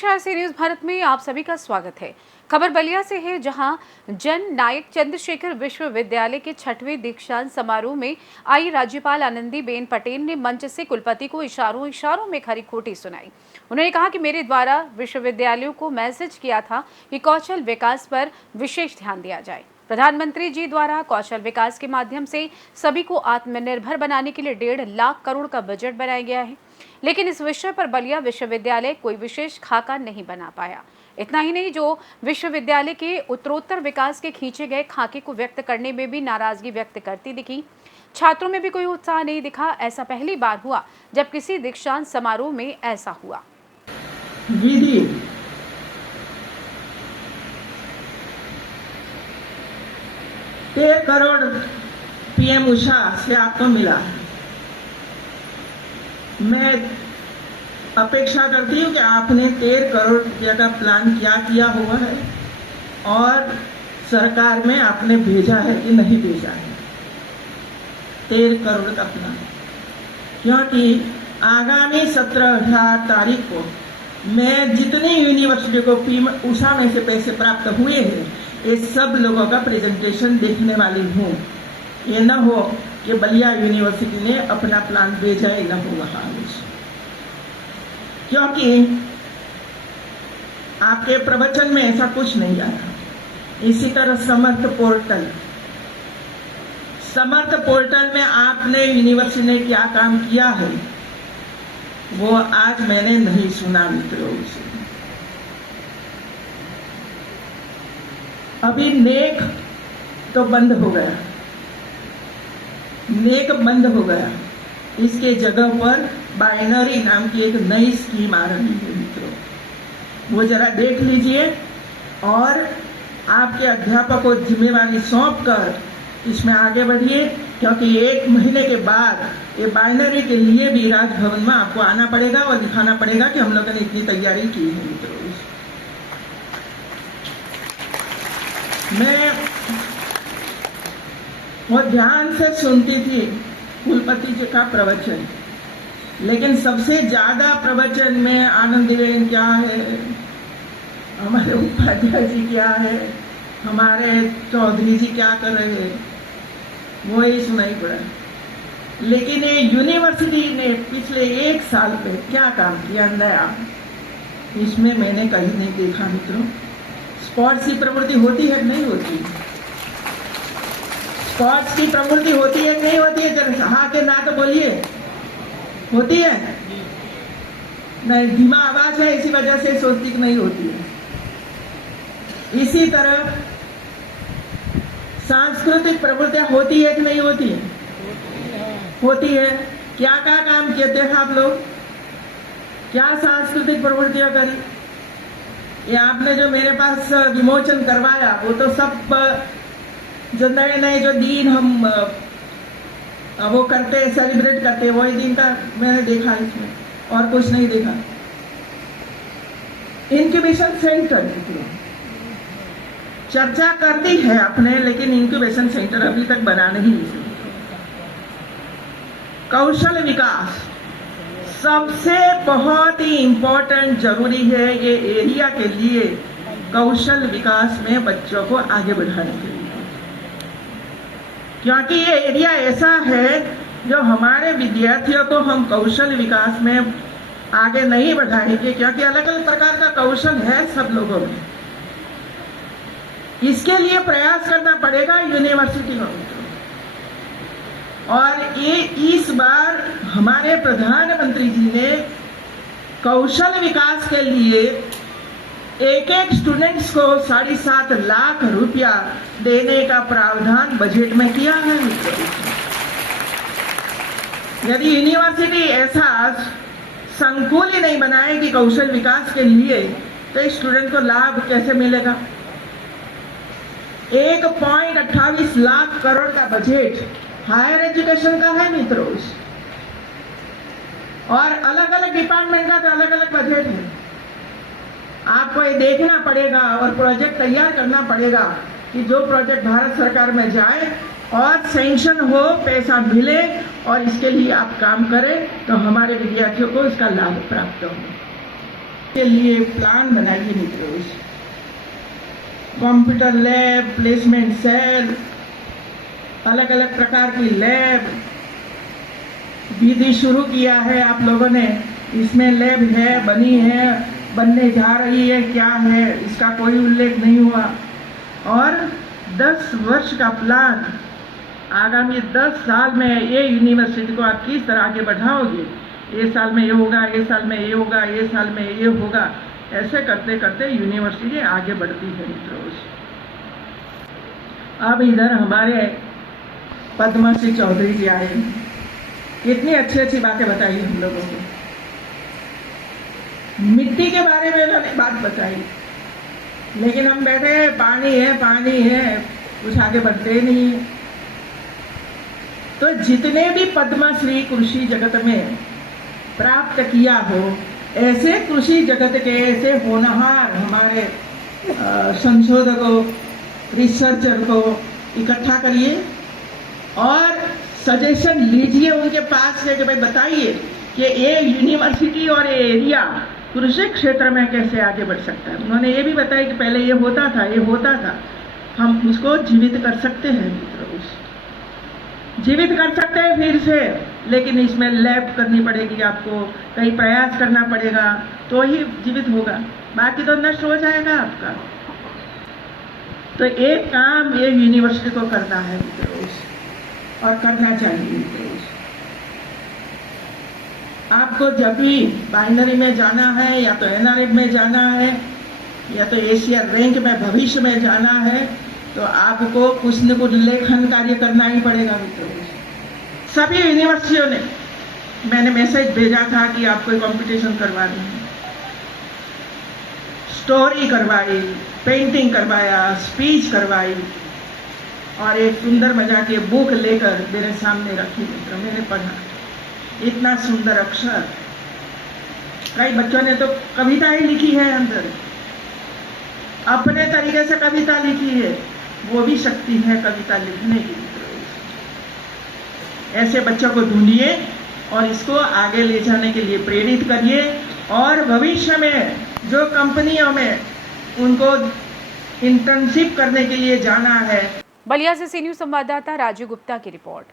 नमस्कार, सी न्यूज भारत में आप सभी का स्वागत है। खबर बलिया से है, जहां जन नायक चंद्रशेखर विश्वविद्यालय के 6वें दीक्षांत समारोह में आई राज्यपाल आनंदीबेन पटेल ने मंच से कुलपति को इशारों में खरी खोटी सुनाई। उन्होंने कहा कि मेरे द्वारा विश्वविद्यालयों को मैसेज किया था कि कौशल विकास पर विशेष ध्यान दिया जाए। प्रधानमंत्री जी द्वारा कौशल विकास के माध्यम से सभी को आत्मनिर्भर बनाने के लिए 1.5 लाख करोड़ का बजट बनाया गया है, लेकिन इस विषय पर बलिया विश्वविद्यालय कोई विशेष खाका नहीं बना पाया। इतना ही नहीं, जो विश्वविद्यालय के उत्तरोत्तर विकास के खींचे गए खाके को व्यक्त करने में भी नाराजगी व्यक्त करती दिखी। छात्रों में भी कोई उत्साह नहीं दिखा। ऐसा पहली बार हुआ जब किसी दीक्षांत समारोह में ऐसा हुआ। दीदी 1 करोड़ पीएम उषा से आपको मिला है। मैं अपेक्षा करती हूँ कि आपने 13 करोड़ रुपया का प्लान क्या किया हुआ है और सरकार में आपने भेजा है कि नहीं भेजा है 13 करोड़ का प्लान, क्योंकि आगामी 17-18 तारीख को मैं जितनी यूनिवर्सिटी को पीएम उषा में से पैसे प्राप्त हुए हैं, ये सब लोगों का प्रेजेंटेशन देखने वाली हूँ। ये न हो कि बलिया यूनिवर्सिटी ने अपना प्लान भेजा ही न हो वहां, क्योंकि आपके प्रवचन में ऐसा कुछ नहीं आया। इसी तरह समर्थ पोर्टल में आपने यूनिवर्सिटी ने क्या काम किया है वो आज मैंने नहीं सुना मित्रों से। अभी नेक तो बंद हो गया, इसके जगह पर बाइनरी नाम की एक नई स्कीम आ रही है मित्रों, वो जरा देख लीजिए और आपके अध्यापक को जिम्मेवारी सौंप कर इसमें आगे बढ़िए, क्योंकि 1 महीने के बाद ये बाइनरी के लिए भी राजभवन में आपको आना पड़ेगा और दिखाना पड़ेगा कि हम लोगों ने इतनी तैयारी की है मित्रों। मैं बहुत ध्यान से सुनती थी कुलपति जी का प्रवचन, लेकिन सबसे ज्यादा प्रवचन में आनंदीबेन क्या है, हमारे उपाध्याय जी क्या है, हमारे चौधरी जी क्या कर रहे हैं, वो ही सुनाई पड़ा। लेकिन ये यूनिवर्सिटी ने पिछले 1 साल में क्या काम किया नया, इसमें मैंने कहीं नहीं देखा मित्रों। स्पोर्ट्स की प्रवृत्ति होती है नहीं होती? स्पोर्ट्स की प्रवृत्ति होती है नहीं होती है? जरा हाँ के ना तो बोलिए, होती है? नहीं, धीमा आवाज है, इसी वजह से सोचती कि नहीं होती है। इसी तरह सांस्कृतिक प्रवृत्तियां होती है कि नहीं होती है? होती है। क्या काम किए थे आप लोग? क्या सांस्कृतिक प्रवृत्तियां करी? ये आपने जो मेरे पास विमोचन करवाया वो तो सब जो नए जो दिन हम वो करते सेलिब्रेट करते वही दिन का मैंने देखा, इसमें और कुछ नहीं देखा। इंक्यूबेशन सेंटर चर्चा कर दी है आपने, लेकिन इंक्यूबेशन सेंटर अभी तक बना नहीं। कौशल विकास सबसे बहुत ही इम्पोर्टेंट जरूरी है ये एरिया के लिए, कौशल विकास में बच्चों को आगे बढ़ाने के लिए, क्योंकि ये एरिया ऐसा है जो हमारे विद्यार्थियों को हम कौशल विकास में आगे नहीं बढ़ाएंगे, क्योंकि अलग अलग प्रकार का कौशल है सब लोगों में। इसके लिए प्रयास करना पड़ेगा यूनिवर्सिटी में। और ये इस बार हमारे प्रधानमंत्री जी ने कौशल विकास के लिए एक स्टूडेंट्स को 7.5 लाख रुपया देने का प्रावधान बजट में किया है। यदि यूनिवर्सिटी ऐसा संकुल ही नहीं बनाएगी कौशल विकास के लिए, तो स्टूडेंट को लाभ कैसे मिलेगा? 1.28 लाख करोड़ का बजट हायर एजुकेशन का है मित्रों, और अलग अलग डिपार्टमेंट का तो अलग अलग बजट है। आपको ये देखना पड़ेगा और प्रोजेक्ट तैयार करना पड़ेगा कि जो प्रोजेक्ट भारत सरकार में जाए और सैंक्शन हो, पैसा मिले और इसके लिए आप काम करें तो हमारे विद्यार्थियों को इसका लाभ प्राप्त हो। के लिए प्लान बनाइए मित्रों। कंप्यूटर लैब, प्लेसमेंट सेल, अलग अलग प्रकार की लैब विधि शुरू किया है आप लोगों ने। इसमें लैब है, बनी है, बनने जा रही है, क्या है इसका कोई उल्लेख नहीं हुआ। और 10 वर्ष का प्लान, आगामी 10 साल में ये यूनिवर्सिटी को आप किस तरह आगे बढ़ाओगे, ये साल में ये होगा, ये साल में ये होगा, ये साल में ये होगा, ऐसे करते करते यूनिवर्सिटी आगे बढ़ती है मित्रों। अब इधर हमारे पद्मश्री चौधरी जी आए, कितनी अच्छी अच्छी बातें बताई हम लोगों को। मिट्टी के बारे में उन्होंने बात बताई, लेकिन हम बैठे पानी है, कुछ आगे बढ़ते ही नहीं है। तो जितने भी पद्मश्री कृषि जगत में प्राप्त किया हो, ऐसे कृषि जगत के ऐसे होनहार हमारे संशोधकों, रिसर्चर को इकट्ठा करिए और सजेशन लीजिए उनके पास से कि भाई बताइए कि ये यूनिवर्सिटी और ये एरिया कृषि क्षेत्र में कैसे आगे बढ़ सकता है। उन्होंने ये भी बताया कि पहले ये होता था, हम उसको जीवित कर सकते हैं मित्रों, जीवित कर सकते हैं फिर से, लेकिन इसमें लैब करनी पड़ेगी, आपको कहीं प्रयास करना पड़ेगा तो ही जीवित होगा, बाकी तो नष्ट हो जाएगा आपका। तो एक काम ये यूनिवर्सिटी को करना है मित्रों, और करना चाहिए मित्रों। आपको जब भी बाइनरी में जाना है, या तो एनआरएफ में जाना है, या तो एशिया रैंक में भविष्य में जाना है, तो आपको कुछ न कुछ लेखन कार्य करना ही पड़ेगा मित्रों। सभी यूनिवर्सिटियों ने मैंने मैसेज भेजा था कि आपको कंपटीशन करवानी है, स्टोरी करवाई, पेंटिंग करवाया, स्पीच करवाई, और एक सुंदर मजा के बुक लेकर मेरे सामने रखी मित्रों। मैंने पढ़ा, इतना सुंदर अक्षर, कई बच्चों ने तो कविताएं लिखी है अंदर, अपने तरीके से कविता लिखी है, वो भी शक्ति है कविता लिखने की। ऐसे बच्चों को ढूंढिए और इसको आगे ले जाने के लिए प्रेरित करिए, और भविष्य में जो कंपनियों में उनको इंटर्नशिप करने के लिए जाना है। बलिया से सी न्यूज़ संवाददाता राजू गुप्ता की रिपोर्ट।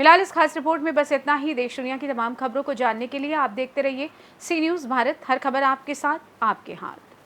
फिलहाल इस खास रिपोर्ट में बस इतना ही। देश दुनिया की तमाम खबरों को जानने के लिए आप देखते रहिए सी न्यूज़ भारत, हर खबर आपके साथ, आपके हाथ।